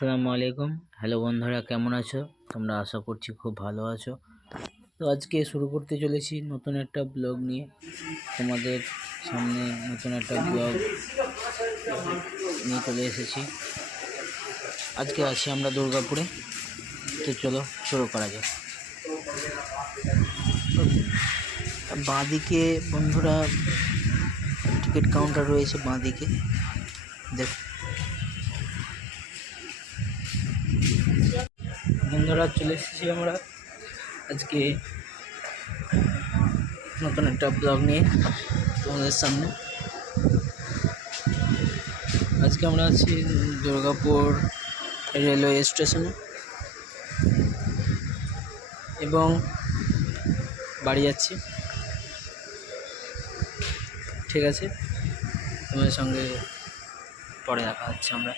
আসসালামু আলাইকুম। হ্যালো বন্ধুরা, কেমন আছো তোমরা? আশা করছি খুব ভালো আছো। তো আজকে শুরু করতে চলেছি নতুন একটা ব্লগ নিয়ে। তোমাদের সামনে নতুন একটা ব্লগ নিয়ে চলে এসেছি। আজকে আছি আমরা দুর্গাপুরে। তো চলো শুরু করা যাক। বাঁদিকে বন্ধুরা টিকিট কাউন্টার রয়েছে, বাঁদিকে দেখ বন্ধুরা, চলে এসেছি আমরা আজকে নতুন একটা ব্লগ নিয়ে তোমাদের সামনে। আজকে আমরা আছি দুর্গাপুর রেলওয়ে স্টেশনে এবং বাড়ি যাচ্ছি। ঠিক আছে, তোমাদের সঙ্গে পরে দেখা হচ্ছে আমরা।